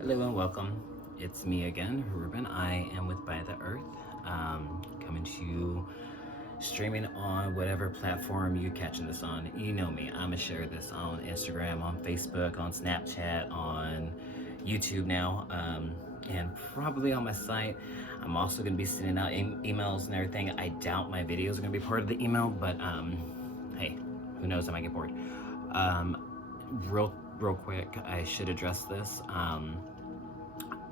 Hello and welcome. It's me again, Ruben. I am with ByTheEarth, coming to you streaming on whatever platform you're catching this on. You know me. I'm gonna share this on Instagram, on Facebook, on Snapchat, on YouTube now, and probably on my site. I'm also gonna be sending out emails and everything. I doubt my videos are gonna be part of the email, but hey, who knows? I might get bored. Um, real quick, I should address this.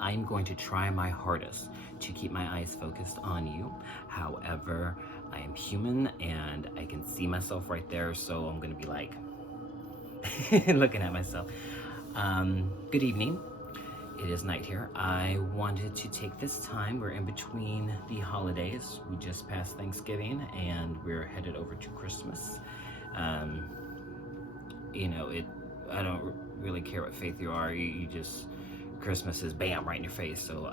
I'm going to try my hardest to keep my eyes focused on you. However, I am human and I can see myself right there, so I'm gonna be like looking at myself. Good evening. It is night here. I wanted to take this time. We're in between the holidays. We just passed Thanksgiving and we're headed over to Christmas. Um, I don't really care what faith you are. You just Christmas is bam right in your face. So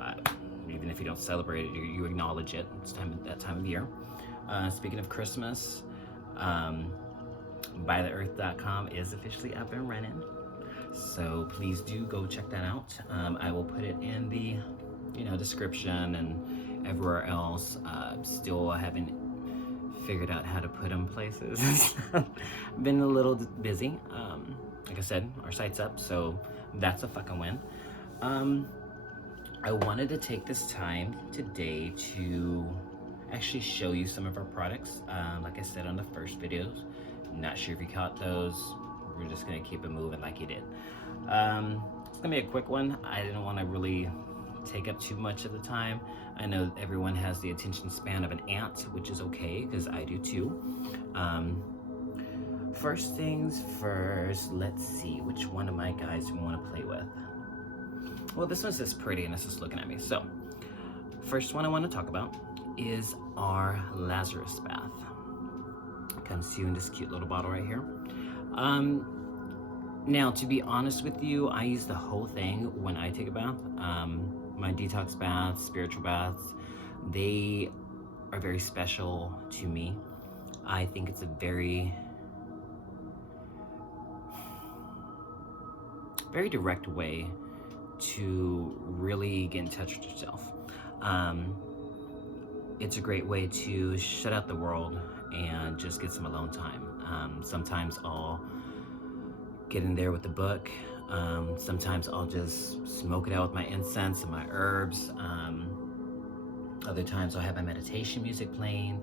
even if you don't celebrate it, you acknowledge it. It's that time of year. Speaking of Christmas, ByTheEarth.com is officially up and running. So please do go check that out. I will put it in the description and everywhere else. Still haven't figured out how to put them places. Been a little busy. Like I said, our site's up, so that's a fucking win. I wanted to take this time today to actually show you some of our products. Like I said on the first videos, not sure if you caught those. We're just gonna keep it moving like you did. It's gonna be a quick one. I didn't want to really take up too much of the time. I know everyone has the attention span of an ant, which is okay because I do too. First things first, let's see which one of my guys we want to play with. Well, this one's just pretty and it's just looking at me. So, first one I want to talk about is our Lazarus Bath. Comes to you in this cute little bottle right here. Now, to be honest with you, I use the whole thing when I take a bath. My detox baths, spiritual baths, they are very special to me. I think it's a very direct way to really get in touch with yourself. It's a great way to shut out the world and just get some alone time. Sometimes I'll get in there with the book. Sometimes I'll just smoke it out with my incense and my herbs. Other times I'll have my meditation music playing.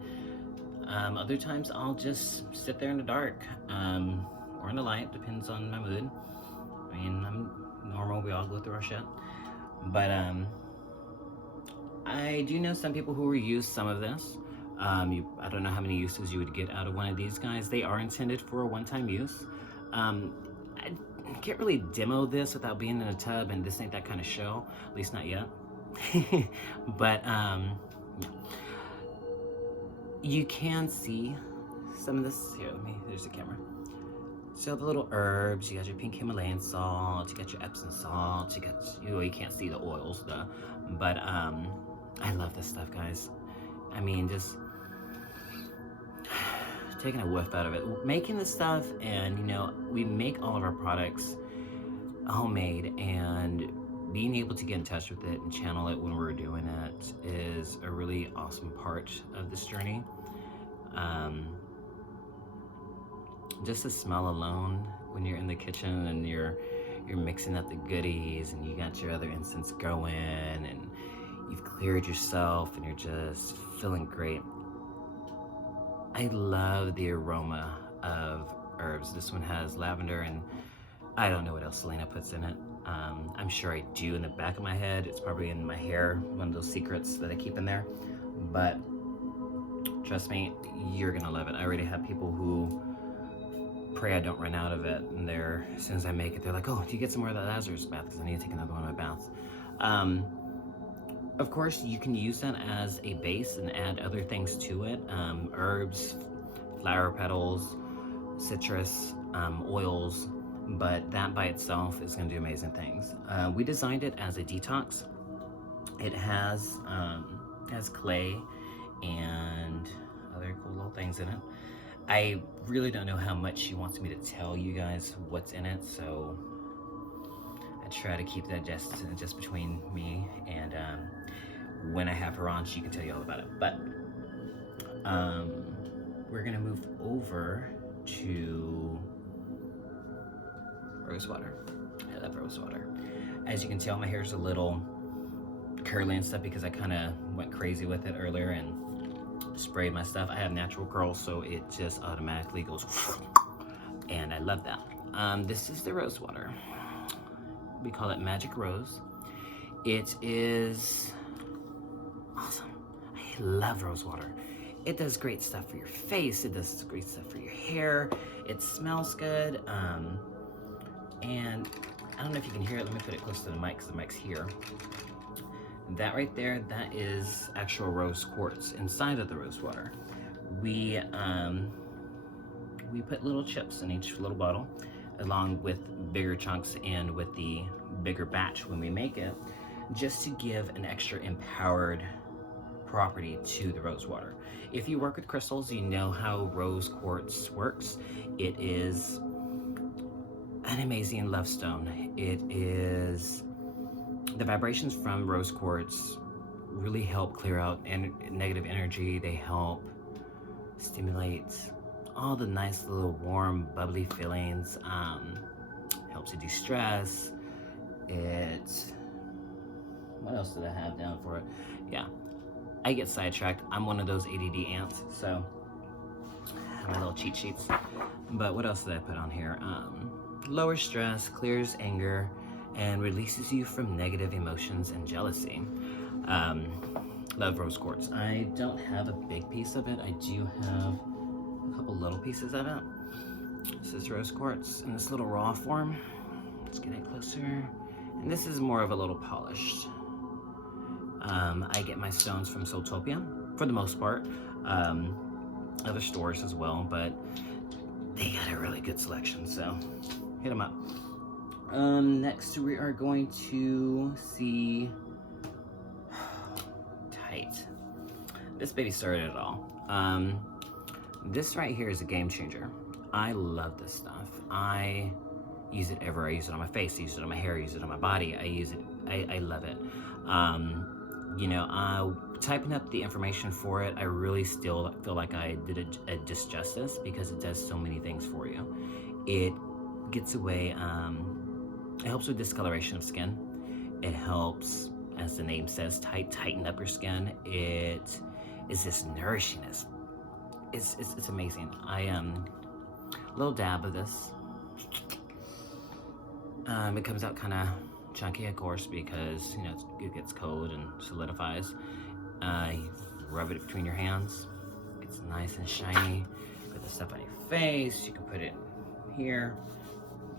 Other times I'll just sit there in the dark or in the light, depends on my mood. I mean, I'm normal, we all go through our shit. But I do know some people who will use some of this. I don't know how many uses you would get out of one of these guys. They are intended for a one-time use. I can't really demo this without being in a tub, and this ain't that kind of show, at least not yet. But you can see some of this. Here, there's the camera. So the little herbs, you got your pink Himalayan salt, you got your Epsom salt, you can't see the oils though, but I love this stuff, guys. I mean, just taking a whiff out of it, making this stuff, and we make all of our products homemade, and being able to get in touch with it and channel it when we're doing it is a really awesome part of this journey. Just the smell alone when you're in the kitchen and you're mixing up the goodies and you got your other incense going and you've cleared yourself and you're just feeling great. I love the aroma of herbs. This one has lavender and I don't know what else Selena puts in it. I'm sure I do in the back of my head. It's probably in my hair, one of those secrets that I keep in there. But trust me, you're gonna love it. I already have people who pray I don't run out of it, and as soon as I make it, they're like, oh, do you get some more of that Lazarus Bath? Because I need to take another one of my baths. Of course, you can use that as a base and add other things to it. Herbs, flower petals, citrus, oils, but that by itself is going to do amazing things. We designed it as a detox. It has clay and other cool little things in it. I really don't know how much she wants me to tell you guys what's in it, so I try to keep that just between me, and when I have her on, she can tell you all about it. But we're gonna move over to rose water. I love rose water. As you can tell, my hair's a little curly and stuff because I kind of went crazy with it earlier and sprayed my stuff. I have natural curls, so it just automatically goes, and I love that. This is the rose water. We call it Magick Rose. It is awesome. I love rose water. It does great stuff for your face. It does great stuff for your hair. It smells good. And I don't know if you can hear it. Let me put it close to the mic because the mic's here. That right there, that is actual rose quartz inside of the rose water. We put little chips in each little bottle, along with bigger chunks and with the bigger batch when we make it, just to give an extra empowered property to the rose water. If you work with crystals, you know how rose quartz works. It is an amazing love stone. It is, the vibrations from rose quartz really help clear out negative energy. They help stimulate all the nice little warm, bubbly feelings. Helps you de-stress. What else did I have down for it? Yeah, I get sidetracked. I'm one of those ADD ants, so I have my little cheat sheets. But what else did I put on here? Lowers stress, clears anger, and releases you from negative emotions and jealousy. Love rose quartz. I don't have a big piece of it. I do have a couple little pieces of it. This is rose quartz in this little raw form. Let's get it closer. And this is more of a little polished. I get my stones from Soultopia for the most part. Other stores as well, but they got a really good selection, so hit them up. Next we are going to see Tight. This baby started it all. This right here is a game changer. I love this stuff. I use it everywhere. I use it on my face, I use it on my hair, I use it on my body. I use it, I love it. You know, typing up the information for it, I really still feel like I did a disjustice because it does so many things for you. It gets away, it helps with discoloration of skin. It helps, as the name says, tighten up your skin. It is this nourishingness. It's amazing. A little dab of this. It comes out kind of chunky, of course, because you know it gets cold and solidifies. You rub it between your hands. It's nice and shiny. Put the stuff on your face. You can put it here,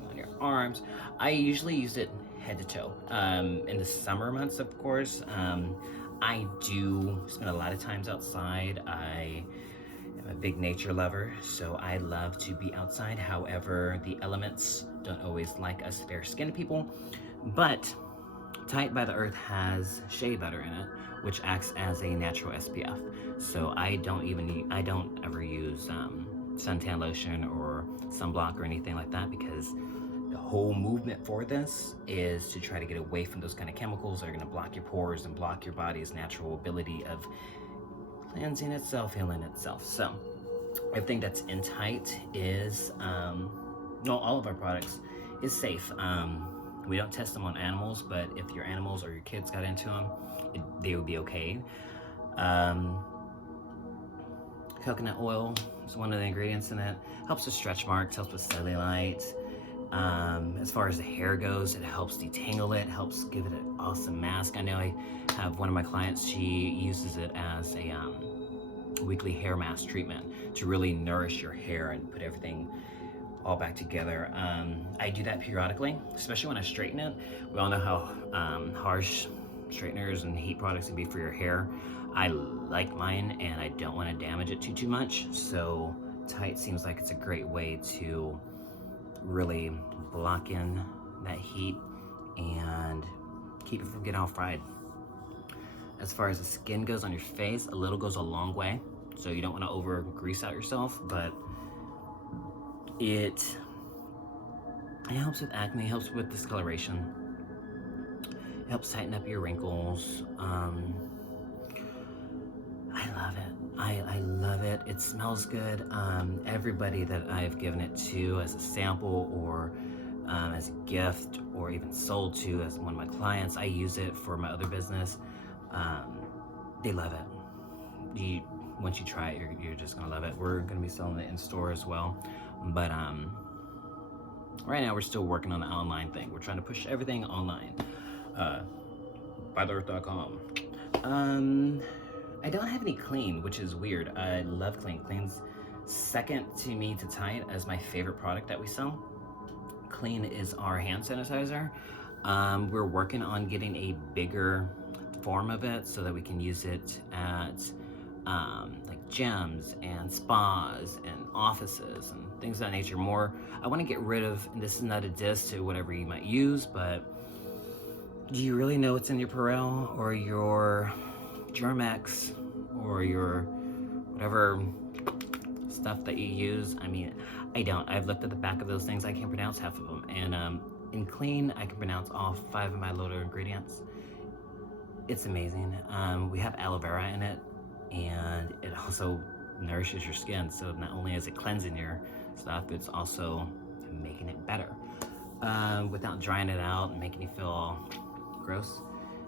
on your arms. I usually use it head to toe. In the summer months, of course, I do spend a lot of times outside. I am a big nature lover, so I love to be outside. However, the elements don't always like us fair-skinned people. But Tight by the Earth has shea butter in it, which acts as a natural SPF. So I don't ever use suntan lotion or sunblock or anything like that, because the whole movement for this is to try to get away from those kind of chemicals that are going to block your pores and block your body's natural ability of cleansing itself, healing itself. So everything that's in Tight is, no, all of our products is safe. We don't test them on animals, but if your animals or your kids got into them, they would be okay. Coconut oil is one of the ingredients in it. Helps with stretch marks, helps with cellulite. As far as the hair goes, it helps detangle it, helps give it an awesome mask. I know I have one of my clients, she uses it as a weekly hair mask treatment to really nourish your hair and put everything all back together. I do that periodically, especially when I straighten it. We all know how harsh straighteners and heat products can be for your hair. I like mine and I don't want to damage it too much, so Tight seems like it's a great way to really block in that heat and keep it from getting all fried. As far as the skin goes on your face, a little goes a long way, so you don't want to over grease out yourself, but it helps with acne, helps with discoloration. It helps tighten up your wrinkles. I love it. I love it. It smells good. Everybody that I've given it to as a sample or as a gift or even sold to as one of my clients, I use it for my other business. They love it. Once you try it, you're just gonna love it. We're gonna be selling it in store as well, but right now we're still working on the online thing. We're trying to push everything online. ByTheEarth.com. I don't have any clean, which is weird. I love clean. Clean's second to me to Tide as my favorite product that we sell. Clean is our hand sanitizer. We're working on getting a bigger form of it so that we can use it at like gyms and spas and offices and things of that nature. I want to get rid of, and this is not a diss to whatever you might use, but do you really know what's in your Purell or your Germex or your whatever stuff that you use? I mean, I don't. I've looked at the back of those things. I can't pronounce half of them. And in Clean, I can pronounce all 5 of my loader ingredients. It's amazing. We have aloe vera in it, and it also nourishes your skin. So not only is it cleansing your stuff, it's also making it better without drying it out and making you feel gross.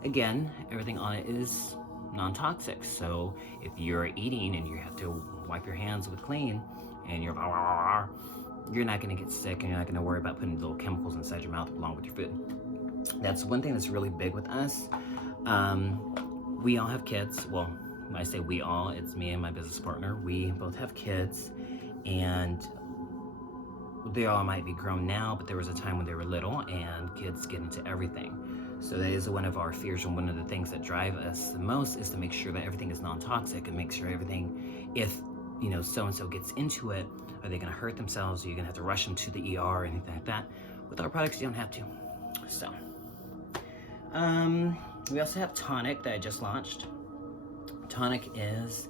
Again, everything on it is non-toxic. So if you're eating and you have to wipe your hands with Clean and you're not going to get sick, and you're not going to worry about putting little chemicals inside your mouth along with your food. That's one thing that's really big with us. We all have kids. Well, when I say we all, it's me and my business partner. We both have kids, and they all might be grown now, but there was a time when they were little, and kids get into everything. So that is one of our fears, and one of the things that drive us the most is to make sure that everything is non-toxic and make sure everything, if so-and-so gets into it, are they gonna hurt themselves? Are you gonna have to rush them to the ER or anything like that? With our products, you don't have to. So, we also have Tonik that I just launched. Tonik is,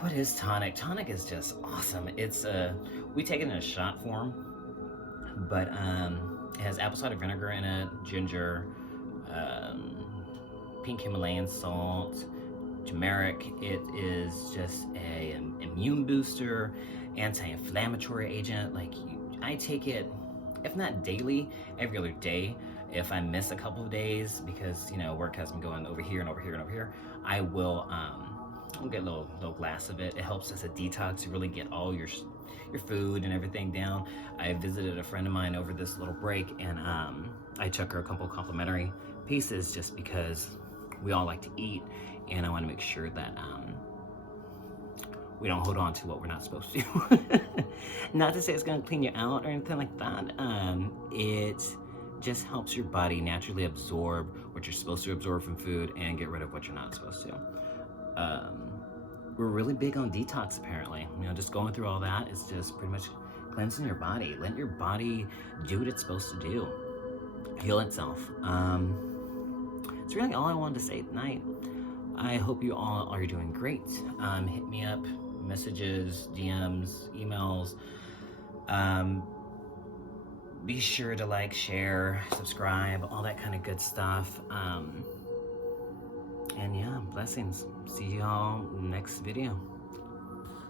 what is Tonik? Tonik is just awesome. It's we take it in a shot form, but it has apple cider vinegar in it, ginger, pink Himalayan salt, turmeric. It is just an immune booster, anti-inflammatory agent. Like, I take it, if not daily, every other day. If I miss a couple of days because work has been going over here and over here and over here, I will I'll get a little glass of it. It helps as a detox to really get all your food and everything down. I visited a friend of mine over this little break, and I took her a couple complimentary pieces just because we all like to eat, and I want to make sure that we don't hold on to what we're not supposed to. Not to say it's going to clean you out or anything like that. It just helps your body naturally absorb what you're supposed to absorb from food and get rid of what you're not supposed to. We're really big on detox, apparently. Just going through all that is just pretty much cleansing your body. Let your body do what it's supposed to do. Heal itself. It's really all I wanted to say tonight. I hope you all are doing great. Hit me up, messages, DMs, emails. Be sure to like, share, subscribe, all that kind of good stuff. And yeah, blessings. See y'all next video.